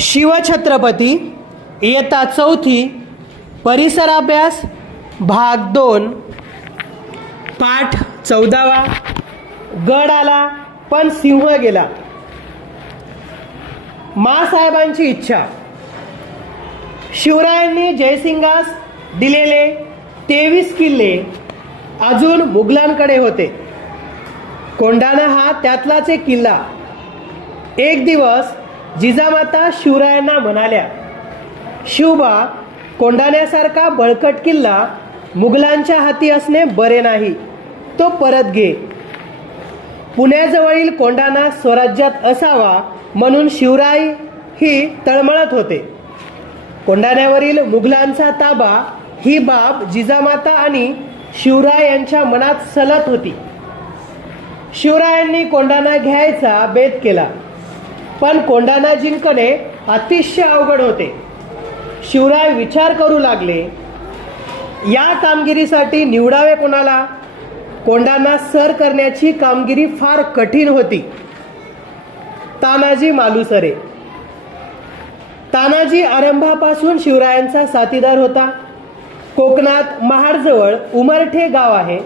शिवछत्रपती इयत्ता चौथी परिसराभ्यास भाग दोन. पाठ चौदावा. गड आला पण सिंह गेला. मासाहेबांची इच्छा. शिवरायांनी जयसिंगास दिलेले तेवीस किल्ले अजून मुघलांकडे होते. कोंढाणा हा त्यातलाच एक किल्ला. एक दिवस जिजामाता शिवरायांना म्हणाल्या शिवबा कोंडाण्यासारखा बळकट किल्ला मुघलांच्या हाती असणे बरे नाही. तो परत घे. पुण्याजवळील कोंडाणा स्वराज्यात असावा म्हणून शिवराय ही तळमळत होते. कोंडाण्यावरील मुघलांचा ताबा ही बाब जिजामाता आणि शिवराय यांच्या मनात सलत होती. शिवरायांनी कोंडाना घ्यायचा बेत केला. पण कोंढाणा जिंकणे अतिशय अवघड होते. शिवराय विचार करू लागले या कामगिरीसाठी निवडावे कोणाला? कोंढाणा सर करण्याची कामगिरी फार कठीण होती. तानाजी मालुसरे तानाजी आरंभापासून शिवरायांचा साथीदार होता. कोकणात महाडजवळ उमरठे गाव आहे.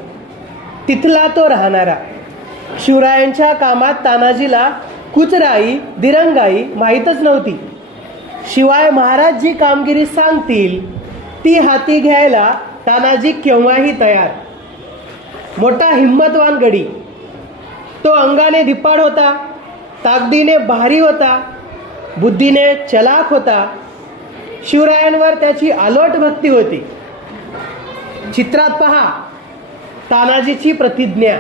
तिथला तो राहणारा. शिवरायांच्या कामात तानाजीला कुचराई दिरंगाई माहीतच नव्हती. शिवाय महाराज जी कामगिरी सांगतील ती हाती घ्यायला तानाजी केव्हाही तयार. मोठा हिंमतवान गडी. तो अंगाने धिप्पाड होता ताकदीने भारी होता बुद्धीने चलाक होता. शिवरायांवर त्याची आलोट भक्ती होती. चित्रात पहा तानाजीची प्रतिज्ञा.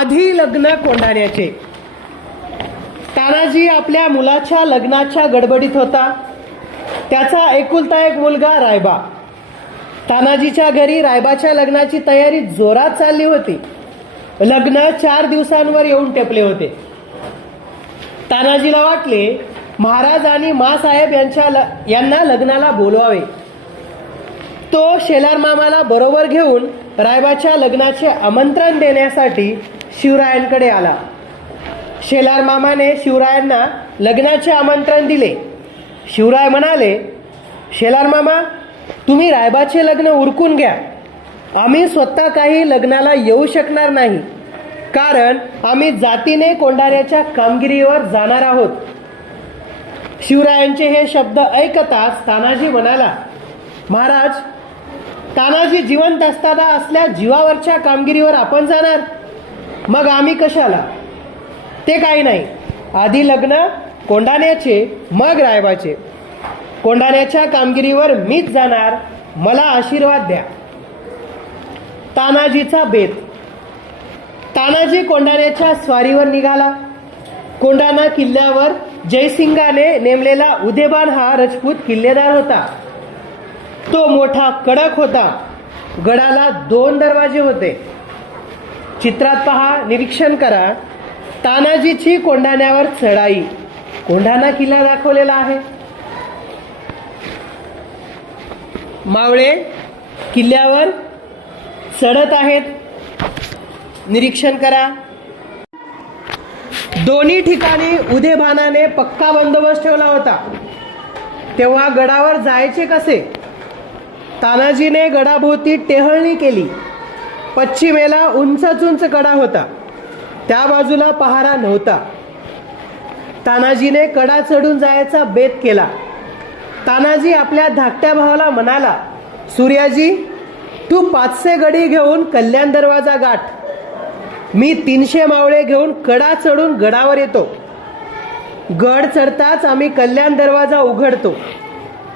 आधी लग्न कोंडाण्याचे तानाजी आपल्या मुलाच्या लग्नाच्या गडबडीत होता. त्याचा एकुलता एक मुलगा रायबा. तानाजीच्या घरी रायबाच्या लग्नाची तयारी जोरात चालली होती. लग्न चार दिवसांवर येऊन टेपले होते. तानाजीला वाटले महाराज आणि मासाहेब यांच्या ल- यांना लग्नाला बोलवावे. तो शेलार मामाला बरोबर घेऊन रायबाच्या लग्नाचे आमंत्रण देण्यासाठी शिवरायांकडे आला. शेलार मामाने शिवरायांना लग्नाचे आमंत्रण दिले. शिवराय म्हणाले शेलार मामा तुम्ही रायबाचे लग्न उरकून घ्या. आम्ही स्वतः काही लग्नाला येऊ शकणार नाही. कारण आम्ही जातीने कोंढाऱ्याच्या कामगिरीवर जाणार आहोत. शिवरायांचे हे शब्द ऐकताच तानाजी म्हणाला महाराज तानाजी जिवंत असताना असल्या जीवावरच्या कामगिरीवर आपण जाणार? मग आम्ही कशाला? ते काही नाही. आधी लग्न कोंडाण्याचे मग रायबाचे. कोंडाण्याच्या कामगिरीवर मीच जाणार. मला आशीर्वाद द्या. तानाजीचा बेत. तानाजी कोंडाण्याच्या स्वारीवर निघाला. कोंडाणा किल्ल्यावर जयसिंगाने नेमलेला उदेबान हा राजपूत किल्लेदार होता. तो मोठा कडक होता. गडाला दोन दरवाजे होते. चित्रात पहा निरीक्षण करा. तानाजीची कोंढाण्यावर चढाई. कोंढाणा किल्ला दाखवलेला आहे. मावळे किल्ल्यावर चढत आहेत. निरीक्षण करा. दोन्ही ठिकाणी उदेभानाने पक्का बंदोबस्त ठेवला होता. तेव्हा गडावर जायचे कसे? तानाजीने गडाभोवती टेहळणी केली. पश्चिमेला उंचच उंच कडा होता. त्या बाजूला पहारा नव्हता. तानाजीने कडा चढून जायचा बेत केला. तानाजी आपल्या धाकट्या भावाला म्हणाला सूर्याजी तू पाचशे गडी घेऊन कल्याण दरवाजा गाठ. मी तीनशे मावळे घेऊन कडा चढून गडावर येतो. गड चढताच आम्ही कल्याण दरवाजा उघडतो.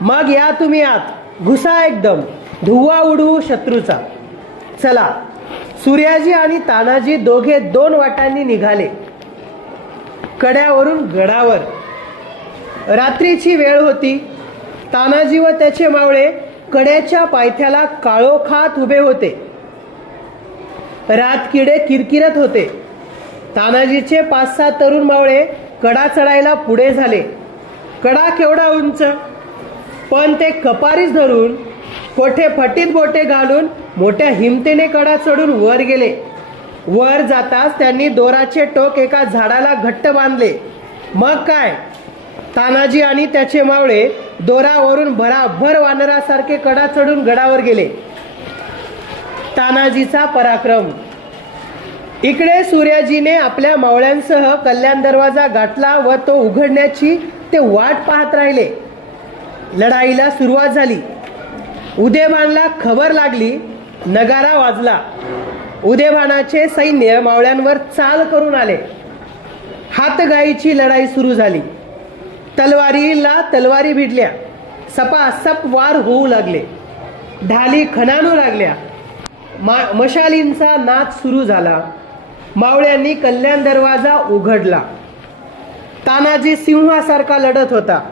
मग या तुम्ही आत. घुसा एकदम. धुवा उडवू शत्रूचा. चला. सूर्याजी आणि तानाजी दोघे दोन वाटांनी निघाले. कड्यावरून गडावर. रात्रीची वेळ होती. तानाजी व त्याचे मावळे कड्याच्या पायथ्याला काळोखात उभे होते. रातकिडे किरकिरत होते. तानाजीचे पाच सात तरुण मावळे कडा चढायला पुढे झाले. कडा केवढा उंच? पण ते कपारीच धरून कोठे फटीत बोटे घालून मोठ्या हिमतीने कडा चढून वर गेले. वर जाताच त्यांनी दोराचे टोक एका झाडाला घट्ट बांधले. मग काय? तानाजी आणि त्याचे मावळे दोरावरून भराभर वानरासारखे कडा चढून गडावर गेले. तानाजीचा पराक्रम. इकडे सूर्याजीने आपल्या मावळ्यांसह कल्याण दरवाजा गाठला व तो उघडण्याची ते वाट पाहत राहिले. लढाईला सुरुवात झाली. उदयभानला खबर लागली नगारा वाजला. उदयभानाचे सैन्य मावळ्यांवर चाल करून आले. हातगाईची लढाई सुरू झाली. तलवारीला तलवारी भिडल्या. सपासप वार होऊ लागले. ढाली खणानू लागल्या. मा मशालींचा नाच सुरू झाला. मावळ्यांनी कल्याण दरवाजा उघडला. तानाजी सिंहासारखा लढत होता.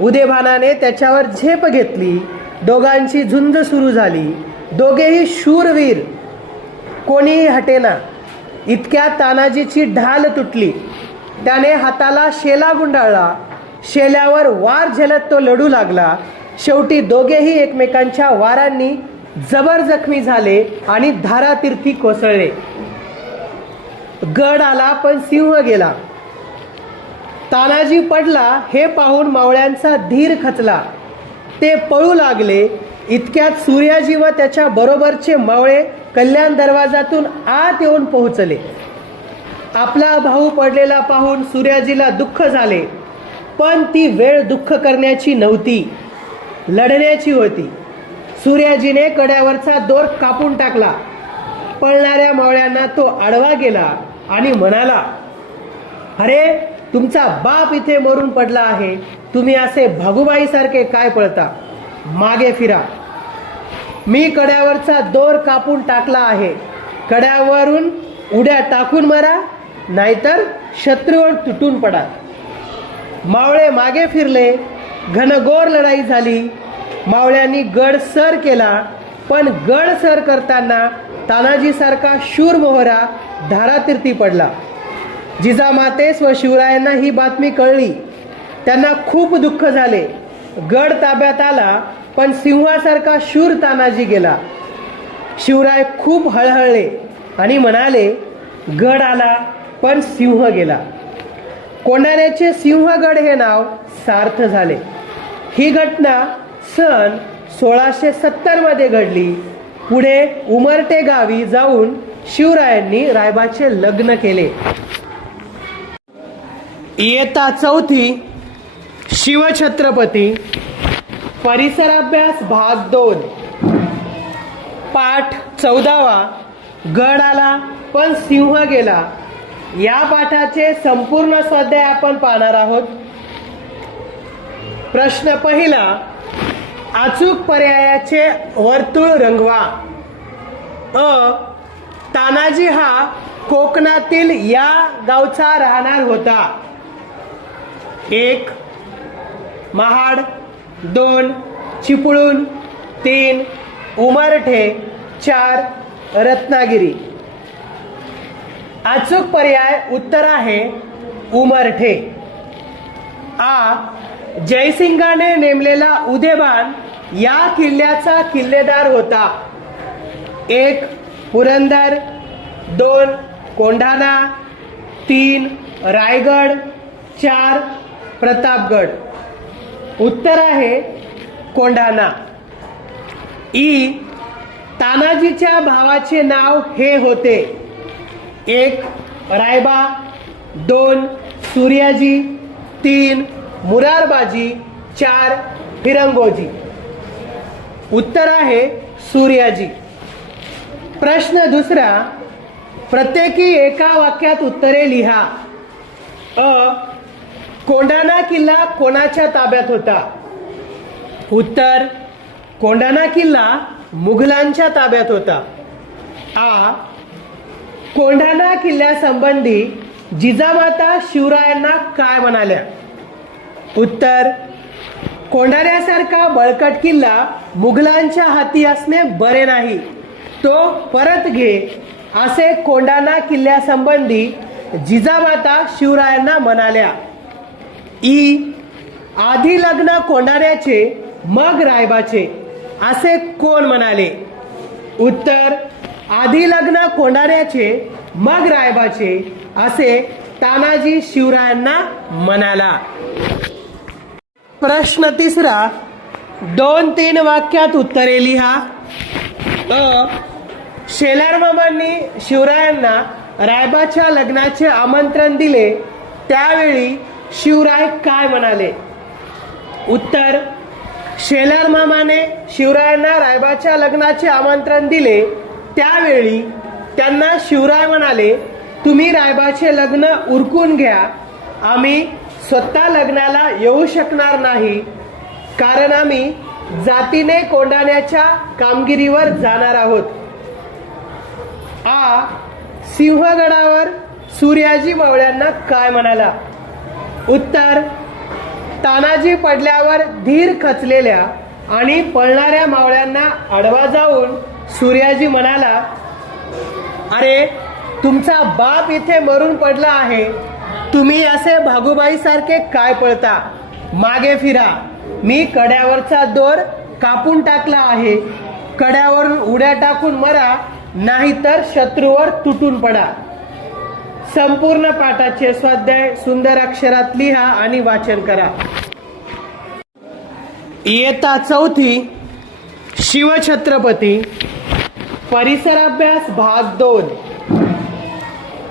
उदेभानाने त्याच्यावर झेप घेतली. दोघांची झुंज सुरू झाली. दोघेही शूरवीर. कोणीही हटेना. इतक्या तानाजीची ढाल तुटली. त्याने हाताला शेला गुंडाळला. शेल्यावर वार झेलत तो लढू लागला. शेवटी दोघेही एकमेकांच्या वारांनी जबर जखमी झाले आणि धारातीर्थी कोसळले. गड आला पण सिंह गेला. तानाजी पडला हे पाहून मावळ्यांचा धीर खचला. ते पळू लागले. इतक्यात सूर्याजी व त्याच्या बरोबरचे मावळे कल्याण दरवाजातून आत येऊन पोहोचले. आपला भाऊ पडलेला पाहून सूर्याजीला दुःख झाले पण ती वेळ दुःख करण्याची नव्हती लढण्याची होती. सूर्याजीने कड्यावरचा दोर कापून टाकला. पळणाऱ्या मावळ्यांना तो आडवा गेला आणि म्हणाला अरे तुमचा बाप इथे मरून पडला आहे. तुम्ही असे भागुबाईसारखे काय पळता? मागे फिरा. मी कड्यावरचा दोर कापून टाकला आहे. कड्यावरून उड्या टाकून मारा नाहीतर शत्रूवर तुटून पडा. मावळे मागे फिरले घनघोर लढाई झाली. मावळ्यांनी गड सर केला पण गड सर करताना तानाजीसारखा शूर मोहरा धारातीर्थी पडला. जिजामातेस व शिवरायांना ही बातमी कळली. त्यांना खूप दुःख झाले. गड ताब्यात आला पण सिंहासारखा शूर तानाजी गेला. शिवराय खूप हळहळले आणि म्हणाले गड आला पण सिंह गेला. कोंढाण्याचे सिंहगड हे नाव सार्थ झाले. ही घटना सन सोळाशे सत्तरमध्ये घडली. पुढे उमरटे गावी जाऊन शिवरायांनी रायबाचे लग्न केले. इयत्ता चौथी शिवछत्रपती परिसराभ्यास भाग दोन. पाठ चौदावा गड आला पण सिंह गेला. या पाठाचे संपूर्ण स्वाध्याय आपण पाहणार आहोत. प्रश्न पहिला अचूक पर्यायाचे वर्तुळ रंगवा. अ तानाजी हा कोकणातील या गावचा राहणार होता. एक महाड दोन चिपळूण तीन उमरठे चार रत्नागिरी. अचूक पर्याय उत्तर आहे उमरठे. आ जयसिंगाने नेमलेला उदेबान या किल्ल्याचा किल्लेदार होता. एक पुरंदर. दोन कोंढाणा. तीन रायगड. चार प्रतापगड. उत्तर आहे कोंढाणा. ई तानाजीच्या भावाचे नाव हे होते. एक रायबा. दोन सूर्याजी. तीन मुरारबाजी. चार फिरंगोजी उत्तर आहे सूर्याजी. प्रश्न दुसरा प्रत्येकी एका वाक्यात उत्तरे लिहा. अ कोंढाणा किल्ला कोणाच्या ताब्यात होता? उत्तर कोंढाणा किल्ला मुघलांच्या ताब्यात होता. आ कोंढाणा किल्ल्यासंबंधी जिजामाता शिवरायांना काय म्हणाल्या? उत्तर कोंढाण्यासारखा बळकट किल्ला मुघलांच्या हाती असणे बरे नाही. तो परत घे असे कोंढाणा किल्ल्यासंबंधी जिजामाता शिवरायांना म्हणाल्या. ई आधी लग्न कोंढाण्याचे मग रायबाचे असे कोण म्हणाले? उत्तर आधी लग्न कोंढाण्याचे मग रायबाचे असे तानाजी शिवरायांना म्हणाला. प्रश्न तिसरा दोन तीन वाक्यात उत्तरे लिहा. अ शेलार मामांनी शिवरायांना रायबाच्या लग्नाचे आमंत्रण दिले. त्यावेळी शिवराय काय म्हणाले? उत्तर शेलार मामाने शिवरायांना रायबाच्या लग्नाचे आमंत्रण दिले. त्यावेळी त्यांना शिवराय म्हणाले तुम्ही रायबाचे लग्न उरकून घ्या. आम्ही स्वतः लग्नाला येऊ शकणार नाही. कारण आम्ही जातीने कोंडाण्याच्या कामगिरीवर जाणार आहोत. आ. सिंहगडावर सूर्याजी मावळ्यांना काय म्हणाला? उत्तर तानाजी पडल्यावर धीर खचलेल्या आणि पळणाऱ्या मावळ्यांना आडवा जाऊन सूर्याजी म्हणाला अरे तुमचा बाप इथे मरून पडला आहे. तुम्ही असे भागुबाई सारखे काय पळता? मागे फिरा. मी कड्यावरचा दोर कापून टाकला आहे. कड्यावरून उड्या टाकून मरा नाहीतर शत्रूवर तुटून पडा. संपूर्ण पाठाचे स्वाध्याय सुंदर अक्षरात लिहा आणि वाचन करा. इयत्ता चौथी शिवछत्रपती परिसराभ्यास भाग दोन.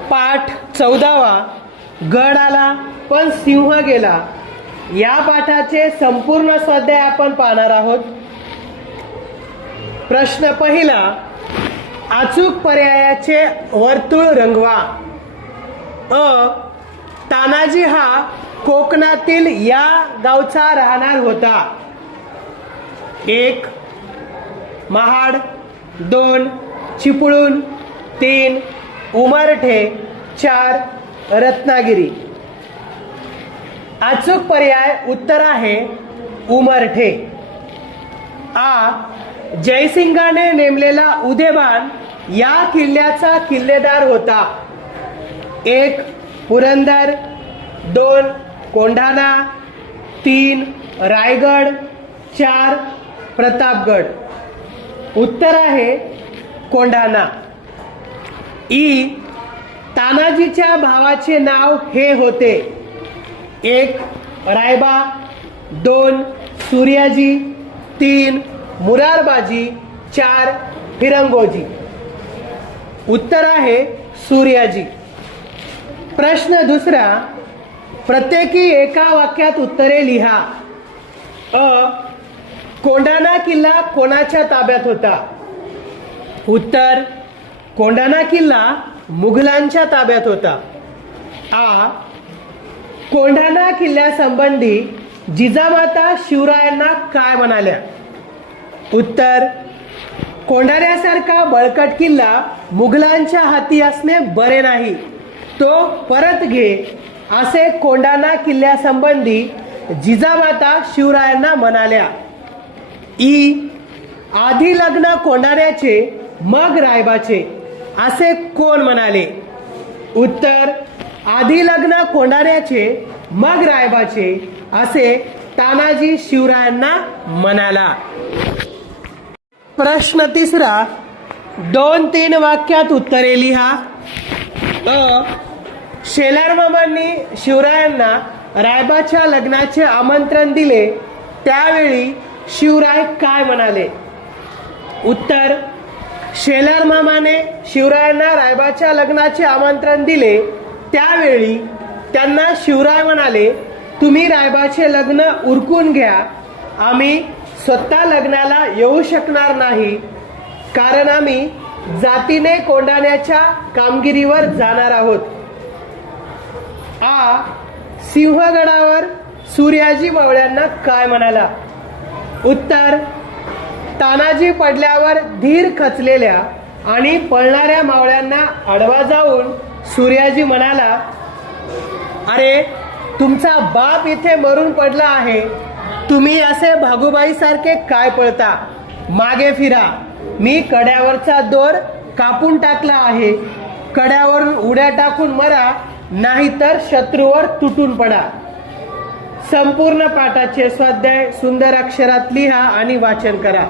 पाठ चौदावा गड आला पण सिंह गेला. या पाठाचे संपूर्ण स्वाध्याय आपण पाहणार आहोत. प्रश्न पहिला अचूक पर्यायाचे वर्तुळ रंगवा. अ तानाजी हा कोकणातील या गावचा राहणार होता. एक महाड दोन चिपळूण तीन उमरठे चार रत्नागिरी. अचूक पर्याय उत्तर आहे उमरठे. आ जयसिंगाने नेमलेला उदेबान या किल्ल्याचा किल्लेदार होता. एक पुरंदर. दोन कोंढाणा. तीन रायगड. चार प्रतापगड. उत्तर आहे कोंढाणा. ई तानाजीच्या भावाचे नाव हे होते. एक रायबा. दोन सूर्याजी. तीन मुरारबाजी. चार फिरंगोजी. उत्तर आहे सूर्याजी. प्रश्न दुसरा प्रत्येकी एका वाक्यात उत्तरे लिहा. अ कोंढाणा किल्ला कोणाच्या ताब्यात होता? उत्तर कोंढाणा किल्ला मुघलांच्या ताब्यात होता. आ कोंढाणा किल्ल्यासंबंधी जिजामाता शिवरायांना काय म्हणाल्या? उत्तर कोंढाण्यासारखा बळकट किल्ला मुघलांच्या हाती असणे बरे नाही. तो परत घे. असे कोंडाणा किल्ल्यासंबंधी जिजामाता शिवरायांना म्हणाल्या ई आधी लग्न कोंढाण्याचे मग रायबाचे असे कोण म्हणाले. उत्तर आधी लग्न कोंढाण्याचे मग रायबाचे असे तानाजी शिवरायांना म्हणाला. प्रश्न तिसरा दोन तीन वाक्यात उत्तरे लिहा. अ शेलार मामांनी शिवरायांना रायबाच्या लग्नाचे आमंत्रण दिले त्यावेळी शिवराय काय म्हणाले? उत्तर शेलार मामाने शिवरायांना रायबाच्या लग्नाचे आमंत्रण दिले त्यावेळी त्यांना शिवराय म्हणाले तुम्ही रायबाचे लग्न उरकून घ्या आम्ही स्वतः लग्नाला येऊ शकणार नाही कारण आम्ही जातीने कोंडाण्याच्या कामगिरीवर जाणार आहोत. आ सिंहगडावर सूर्याजी मावळ्यांना काय म्हणाला? उत्तर तानाजी पडल्यावर धीर खचलेल्या आणि पळणाऱ्या मावळ्यांना आडवा जाऊन सूर्याजी म्हणाला अरे तुमचा बाप इथे मरून पडला आहे. तुम्ही असे भागुबाई सारखे काय पळता? मागे फिरा. मी कड्यावरचा दोर कापून टाकला आहे. कड्यावरून उड्या टाकून मरा. नाहीतर शत्रूवर तुटून पडा. संपूर्ण पाठाचे स्वाध्याय सुंदर अक्षरात लिहा आणि वाचन करा.